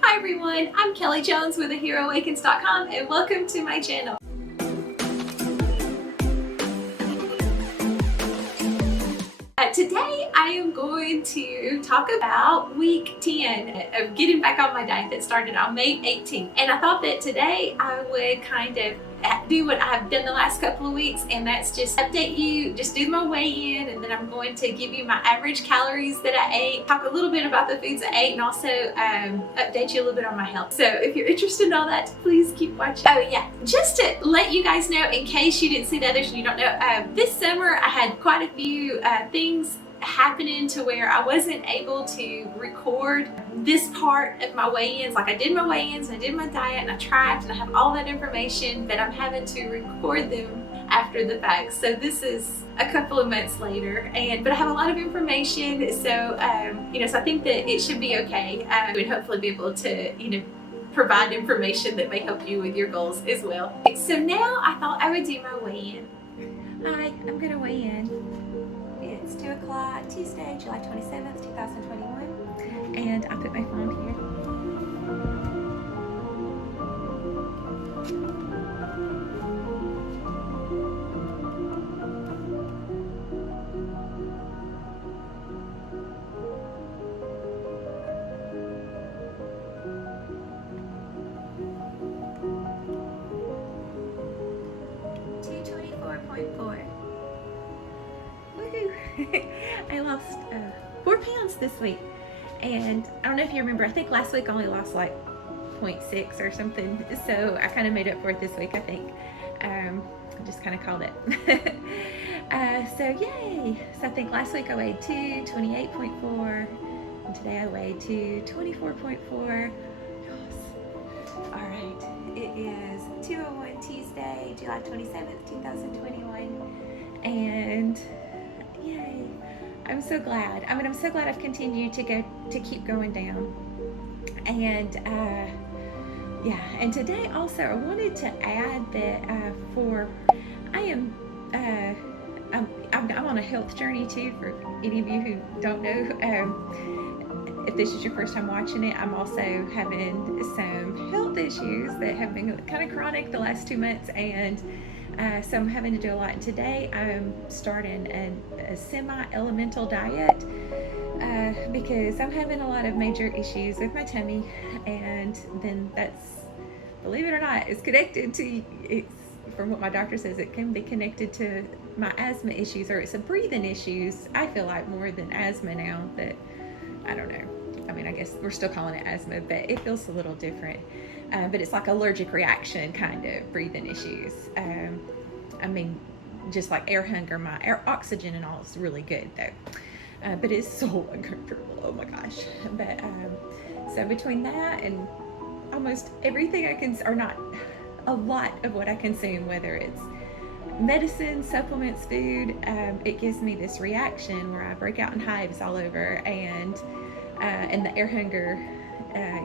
Hi everyone, I'm Kelly Jones with theheroawakens.com and welcome to my channel. Today I am going to talk about week 10 of getting back on my diet that started on May 18th. And I thought that today I would kind of do what I've done the last couple of weeks, and that's just update you, just do my weigh-in, and then I'm going to give you my average calories that I ate, talk a little bit about the foods I ate, and also update you a little bit on my health. So if you're interested in all that, please keep watching. Oh yeah, just to let you guys know, in case you didn't see the others and you don't know, this summer I had quite a few things happening to where I wasn't able to record this part of my weigh-ins. Like I did my weigh-ins, I did my diet, and I tracked, and I have all that information, but I'm having to record them after the fact. So this is a couple of months later, but I have a lot of information, so so I think that it should be okay, and hopefully be able to provide information that may help you with your goals as well. So now I thought I would do my weigh-in. Hi, I'm gonna weigh in. It's 2 o'clock, Tuesday, July 27th, 2021, and I put my phone here. I lost 4 pounds this week, and I don't know if you remember, I think last week I only lost like 0.6 or something, so I kind of made up for it this week, I think. I just kind of called it. So yay! So I think last week I weighed 228.4, and today I weighed 224.4. Alright, it is 2:01 Tuesday, July 27th, 2021, and yay, I'm so glad. I'm so glad I've continued to keep going down. And yeah, and today also I wanted to add that I'm on a health journey too, for any of you who don't know. If this is your first time watching it, I'm also having some health issues that have been kind of chronic the last 2 months, and so I'm having to do a lot. And today I'm starting a semi-elemental diet because I'm having a lot of major issues with my tummy, and then that's, believe it or not, it's connected to, from what my doctor says, it can be connected to my asthma issues, or it's a breathing issues, I feel like, more than asthma now. That, I don't know, I mean, I guess we're still calling it asthma, but it feels a little different. But it's like allergic reaction kind of breathing issues. I mean, just like air hunger, my air oxygen and all is really good though. But it's so uncomfortable, oh my gosh. But so between that and almost everything I can, or not, a lot of what I consume, whether it's medicine, supplements, food, it gives me this reaction where I break out in hives all over, and the air hunger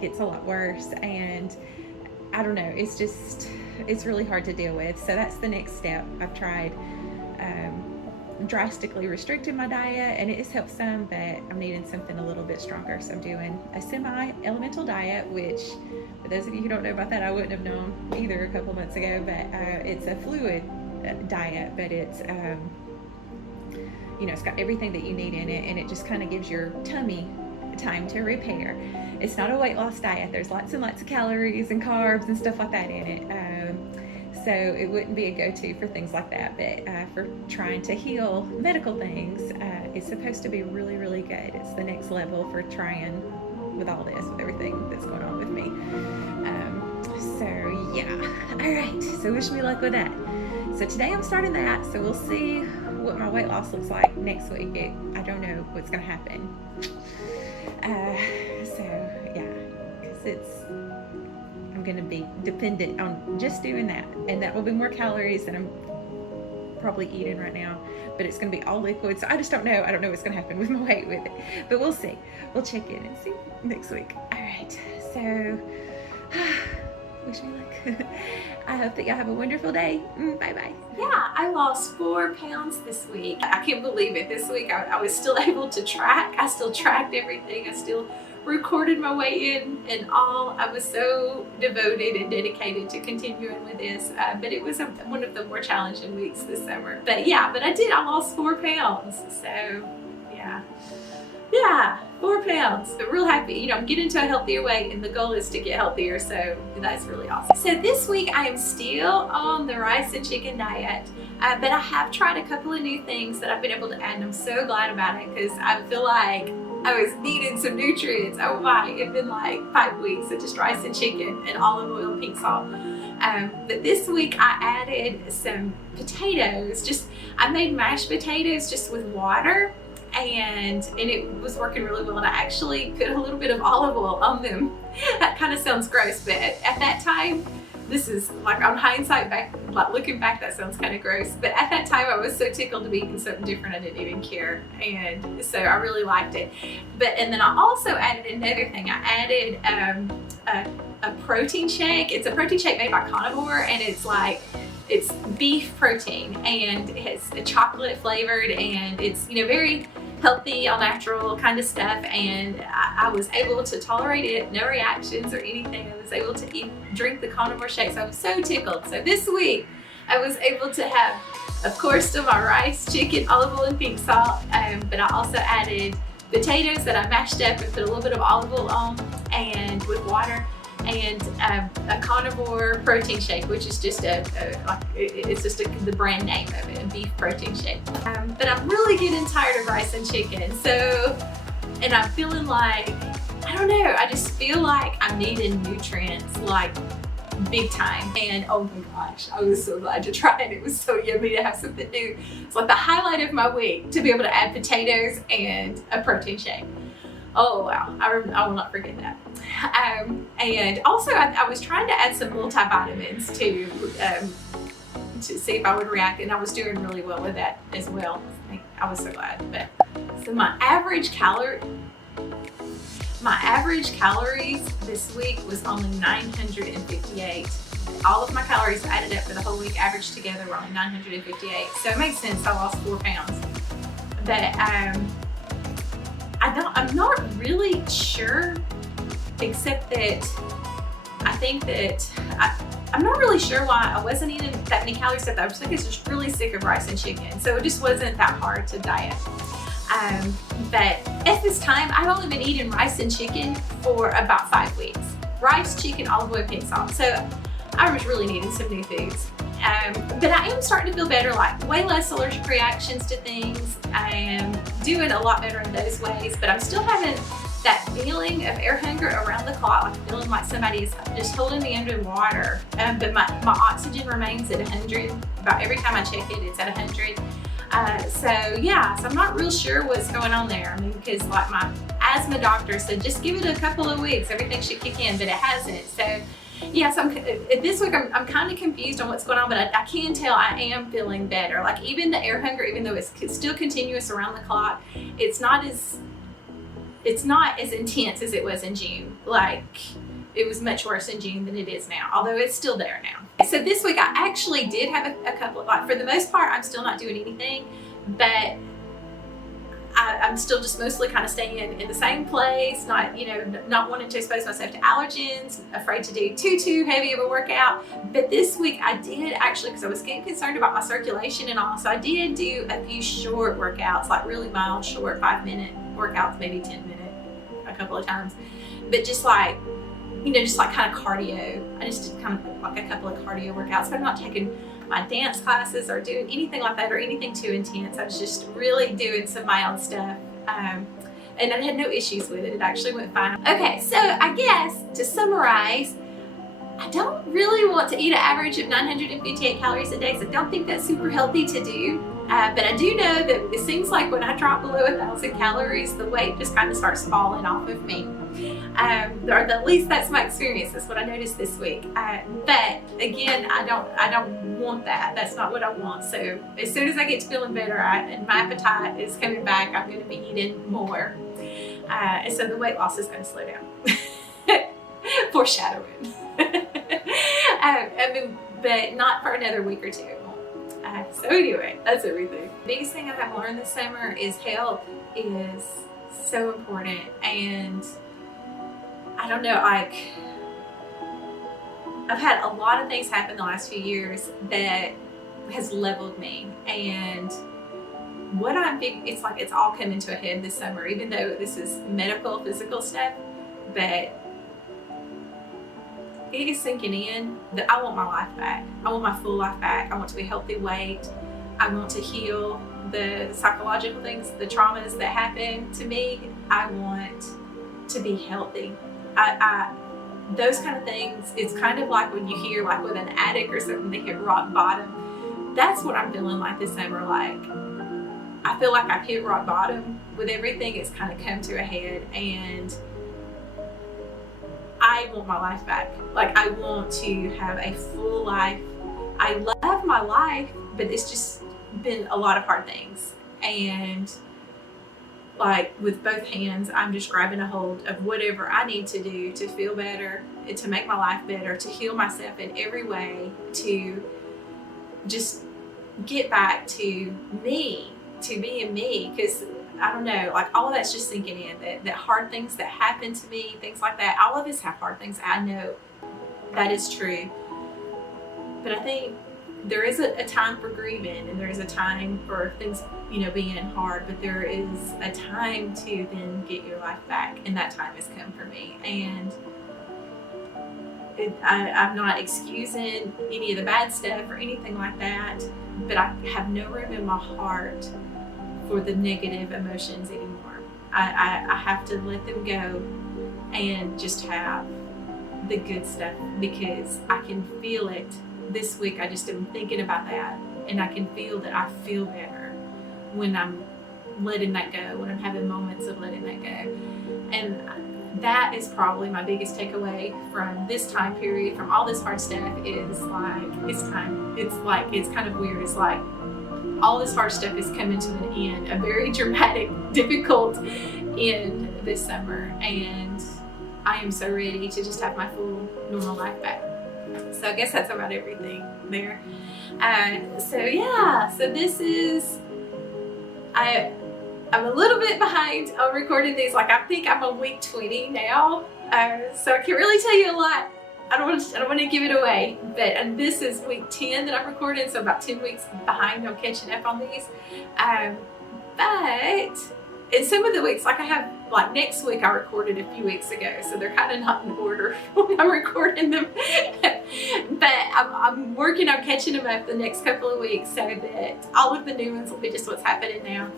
gets a lot worse, and I don't know, it's really hard to deal with. So that's the next step. I've tried drastically restricting my diet, and it has helped some, but I'm needing something a little bit stronger. So I'm doing a semi-elemental diet, which, for those of you who don't know about that, I wouldn't have known either a couple months ago, but it's a fluid diet, but it's it's got everything that you need in it, and it just kind of gives your tummy time to repair. It's not a weight loss diet. There's lots and lots of calories and carbs and stuff like that in it, so it wouldn't be a go-to for things like that, but for trying to heal medical things, it's supposed to be really, really good. It's the next level for trying with all this, with everything that's going on with me. So yeah, all right, so wish me luck with that. So today I'm starting that, so we'll see what my weight loss looks like next week. I don't know what's gonna happen. So yeah, because I'm gonna be dependent on just doing that, and that will be more calories than I'm probably eating right now, but it's gonna be all liquid, so I just don't know. I don't know what's gonna happen with my weight with it, but we'll see. We'll check in and see next week. All right, so wish me luck. I hope that y'all have a wonderful day. Bye-bye. Yeah, I lost 4 pounds this week. I can't believe it. This week I was still able to track. I still tracked everything. I still recorded my weigh-in and all. I was so devoted and dedicated to continuing with this, but it was one of the more challenging weeks this summer. But yeah, I lost 4 pounds. So yeah, 4 pounds. I'm real happy. You know, I'm getting to a healthier weight and the goal is to get healthier, so that's really awesome. So this week I am still on the rice and chicken diet, but I have tried a couple of new things that I've been able to add, and I'm so glad about it because I feel like I was needing some nutrients. Oh my, it's been like 5 weeks of just rice and chicken and olive oil and pink salt. But this week I added some potatoes. I made mashed potatoes just with water, and it was working really well, and I actually put a little bit of olive oil on them. That kind of sounds gross, but at that time, this is like on hindsight, like looking back, that sounds kind of gross, but at that time I was so tickled to be eating something different I didn't even care, and so I really liked it. And then I also added another thing. I added a protein shake. It's a protein shake made by Carnivore, and it's beef protein, and it's chocolate flavored, and it's, you know, very healthy, all natural kind of stuff, and I was able to tolerate it, no reactions or anything. I was able to drink the Carnivore shake, so I was so tickled. So this week I was able to have, of course, still my rice, chicken, olive oil, and pink salt, but I also added potatoes that I mashed up and put a little bit of olive oil on, and with water, and a Carnivore protein shake, which is just it's just the brand name of it, a beef protein shake. But I'm really getting tired of rice and chicken, and I'm feeling like, I don't know, I just feel like I'm needing nutrients like big time. And oh my gosh, I was so glad to try it. It was so yummy to have something new. It's like the highlight of my week to be able to add potatoes and a protein shake. Oh wow, I will not forget that. And also I was trying to add some multivitamins to see if I would react, and I was doing really well with that as well. I was so glad. So my average calories this week was only 958. All of my calories added up for the whole week, averaged together, were only 958. So it makes sense I lost 4 pounds. But I'm not really sure, except that I think that I'm not really sure why I wasn't eating that many calories, except I was just really sick of rice and chicken. So it just wasn't that hard to diet. But at this time, I've only been eating rice and chicken for about 5 weeks. Rice, chicken, olive oil, pink salt. So I was really needing some new foods. But I am starting to feel better, like way less allergic reactions to things. I am doing a lot better in those ways, but I'm still having that feeling of air hunger around the clock, like feeling like somebody is just holding me under water. But my oxygen remains at 100. About every time I check it, it's at 100. So I'm not real sure what's going on there. I mean, because like my asthma doctor said, just give it a couple of weeks, everything should kick in, but it hasn't. So this week I'm kind of confused on what's going on, but I can tell I am feeling better. Like even the air hunger, even though it's still continuous around the clock, it's not as intense as it was in June. Like it was much worse in June than it is now, although it's still there now. So this week I actually did have a couple of, like for the most part, I'm still not doing anything, but I'm still just mostly kind of staying in the same place, not wanting to expose myself to allergens, afraid to do too heavy of a workout. But this week I did actually, because I was getting concerned about my circulation and all, so I did do a few short workouts, like really mild, short 5-minute workouts, maybe 10-minute a couple of times. But just like kind of cardio. I just did kind of like a couple of cardio workouts, but I'm not taking my dance classes or doing anything like that or anything too intense. I was just really doing some mild stuff. And I had no issues with it. It actually went fine. Okay, so I guess to summarize, I don't really want to eat an average of 958 calories a day, so I don't think that's super healthy to do. But I do know that it seems like when I drop below 1,000 calories, the weight just kind of starts falling off of me. Or at least that's my experience. That's what I noticed this week. But again, I don't want that. That's not what I want. So as soon as I get to feeling better and my appetite is coming back, I'm going to be eating more. And so the weight loss is going to slow down. Foreshadowing. But not for another week or two. So anyway, that's everything. The biggest thing I have learned this summer is health is so important, and I don't know, like, I've had a lot of things happen the last few years that has leveled me, and what it's like it's all coming to a head this summer, even though this is medical, physical stuff, but it is sinking in that I want my life back. I want my full life back. I want to be healthy weight. I want to heal the psychological things, the traumas that happened to me. I want to be healthy. Those kind of things, it's kind of like when you hear like with an addict or something, they hit rock bottom. That's what I'm feeling like this summer. Like, I feel like I've hit rock bottom with everything. It's kind of come to a head, and I want my life back. Like, I want to have a full life. I love my life, but it's just been a lot of hard things. And like with both hands, I'm just grabbing a hold of whatever I need to do to feel better, to make my life better, to heal myself in every way, to just get back to me, to being me. Because I don't know, like all of that's just sinking in, that hard things that happen to me, things like that. All of us have hard things. I know that is true. But I think there is a time for grieving, and there is a time for things, being hard, but there is a time to then get your life back, and that time has come for me. And I'm not excusing any of the bad stuff or anything like that, but I have no room in my heart for the negative emotions anymore. I have to let them go and just have the good stuff, because I can feel it. This week I just am thinking about that, and I can feel that I feel better when I'm letting that go, when I'm having moments of letting that go. And that is probably my biggest takeaway from this time period, from all this hard stuff, is like, it's time. It's kind of weird. It's like all this hard stuff is coming to an end, a very dramatic, difficult end this summer, and I am so ready to just have my full normal life back. So I guess that's about everything there. So this is, I'm a little bit behind on recording these. Like, I think I'm on week 20 now. So I can't really tell you a lot. I don't want to give it away, and this is week 10 that I'm recording, so about 10 weeks behind on catching up on these. But in some of the weeks, like I have, like next week I recorded a few weeks ago, so they're kind of not in order when I'm recording them. But I'm working on catching them up the next couple of weeks, so that all of the new ones will be just what's happening now.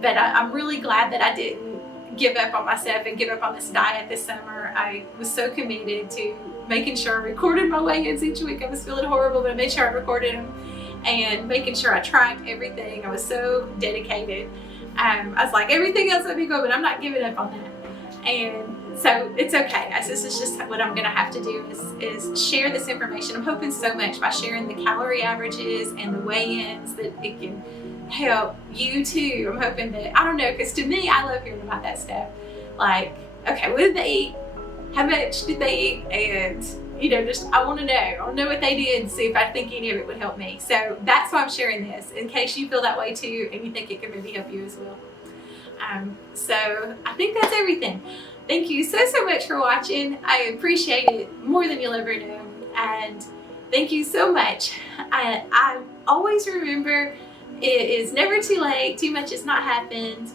But I'm really glad that I didn't give up on myself and give up on this diet this summer. I was so committed to making sure I recorded my weigh-ins each week. I was feeling horrible, but I made sure I recorded them, and making sure I tracked everything. I was so dedicated. I was like, everything else let me go, but I'm not giving up on that. And so it's okay. This is just what I'm gonna have to do, is share this information. I'm hoping so much by sharing the calorie averages and the weigh-ins that it can help you too. I'm hoping that, I don't know, because to me, I love hearing about that stuff. Like, okay, what did they eat? How much did they eat? And just, I want to know what they did, and see if I think any of it would help me. So that's why I'm sharing this, in case you feel that way too, and you think it could maybe help you as well. So I think that's everything. Thank you so much for watching. I appreciate it more than you'll ever know. And thank you so much. I always remember, it is never too late. Too much has not happened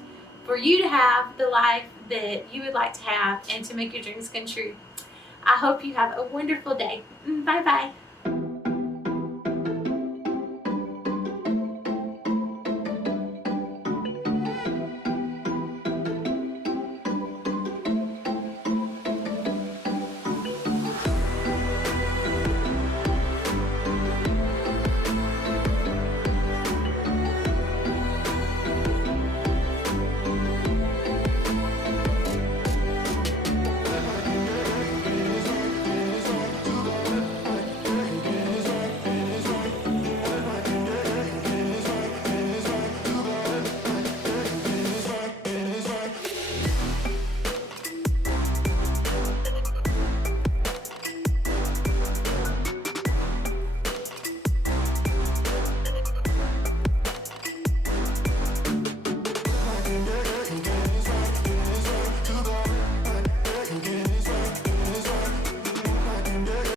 for you to have the life that you would like to have, and to make your dreams come true. I hope you have a wonderful day. Bye bye.